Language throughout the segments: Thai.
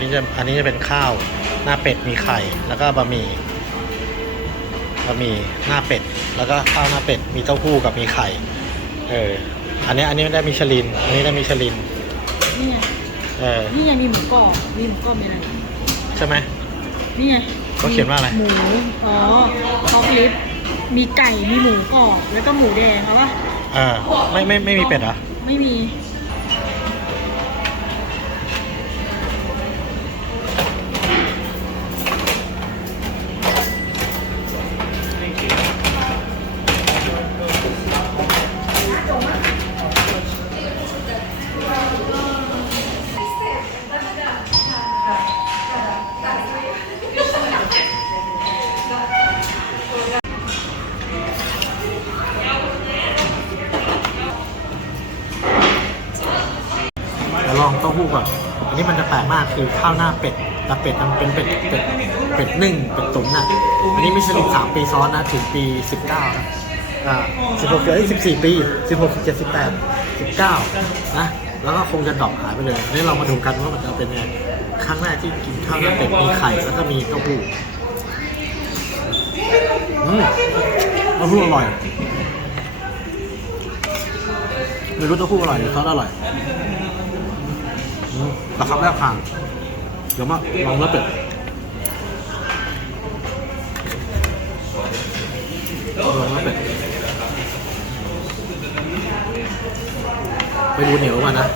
นี้จะอันนี้จะเป็นข้าว หน้าเป็ดมีไข่ แล้วก็บะหมี่บะหมี่หน้าเป็ด แล้วก็ข้าวหน้าเป็ดมีเต้าหู้กับมีไข่ เออ อันนี้อันนี้ได้มิชลิน อันนี้ได้มิชลิน นี่ไงเออ นี่ไงมีหมูกรอบมีหมูกรอบมีอะไรใช่ไหม นี่ไงเขาเขียนว่าอะไร หมู อ๋อซอฟลิปมีไก่ มีหมูกรอบ แล้วก็หมูแดงครับปะเออไม่ไม่ไม่มีเป็ดเหรอ ไม่มี องเต้าหู้ก่อนอันนี้มันจะแปลกมากคือข้าวหน้าเป็ดแต่เป็ดมันเป็นเป็ดเป็ดเป็ดนึ่งเป็ดตุ๋นน่ะอันนี้มิชลินสามปีซ้อนนะถึงปีสิบเก้านะอ่าสิบหกเอ้ยสิบสี่ปีสิบหกสิบเจ็ดสิบแปดสิบเก้านะแล้วก็คงจะดรอปหายไปเลยอันนี้เรามาดูกันว่ามันจะเป็นยังไงครั้งแรกที่กินข้าวหน้าเป็ดมีไข่แล้วก็มีเต้าหู้อืมเต้าหู้อร่อยไม่รู้เต้าหู้อร่อยหรือซอสอร่อย อืมแต่คำแรกผ่านเดี๋ยวมาลองเนื้อเป็ดลองเนื้อเป็ดไปดูเหนียวมานะ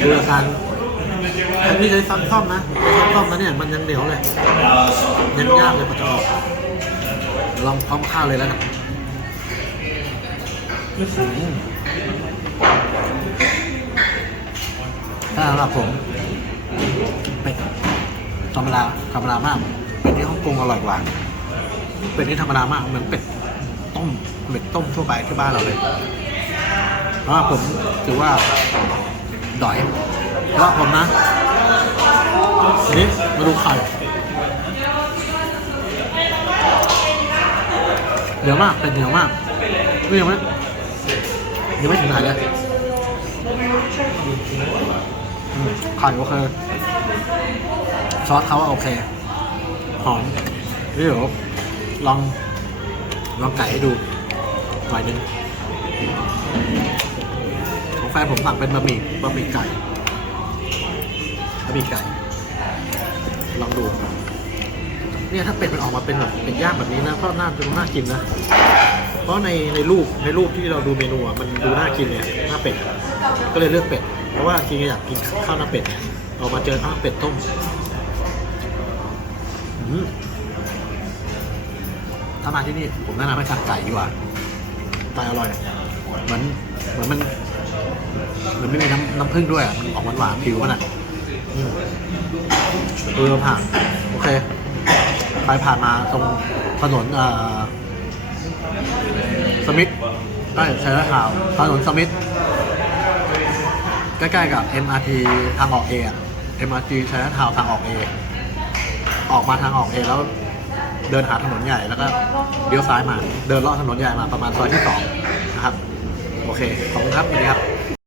ดูอาการใครที่ใช้ซ้ำซ่อมนะซ้ำซ่อมนะเนี่ยมันยังเหนียวเลยยังยากเลยพอจะออกลองพร้อมข้าวเลยแล้วกันอืม ถ้าสำหรับผมเป็ดธรรมดาธรรมดามากเป็ดที่ฮ่องกงอร่อยกว่าเป็ดที่ธรรมดามากเหมือนเป็ดต้มเป็ดต้มทั่วไปที่บ้านเราเลยเพราะว่าผมถือว่าดอยเพราะว่าผมนะนี้มาดูไข่เหนียวมากเป็นเหนียวมากนี่ยังไม่ยังไม่ถึงไหนเลย ไข่โอเค ซอสเขาโอเค หอมนี่เดี๋ยวลอง ลองไก่ให้ดูหน่อยหนึงของแฟนผมสั่งเป็นบะหมี่บะหมี่ไก่บะหมี่ไก่ ลองดูเนี่ยถ้าเป็ดมันออกมาเป็นแบบเป็ดย่างแบบนี้นะก็น่าจะน่ากินนะ เพราะในในรูปในรูปที่เราดูเมนูอะมันดูน่ากินเนี่ยหน้าเป็ด ก็เลยเลือกเป็ด เพราะว่าจริงๆอยากกินข้าวหน้าเป็ดเออกมาเจอข้าวเป็ดต้มถ้ามาที่นี่ผมแนะนำให้สั่งไก่ดีกว่าไก่อร่อยเหมือนเหมือนมันเหมือนไม่มีน้ำน้ำผึ้งด้วยอะมันออกหวานๆผิวมันอะอืมเออผ่านโอเค ไปผ่านมาตรงถนนเอ่อสมิธได้ใช้ข่าวถนนสมิธ ใกล้ๆกับ MRT ทางออกเอะ MRT ช้ข่าวทางออกเอออกมาทางออกเอแล้วเดินหาถนนใหญ่แล้วก็เลี้ยวซ้ายมา เดินเลาะถนนใหญ่มาประมาณซอยที่สองนะครับ โอเค ขอบคุณครับสวัสดีครับ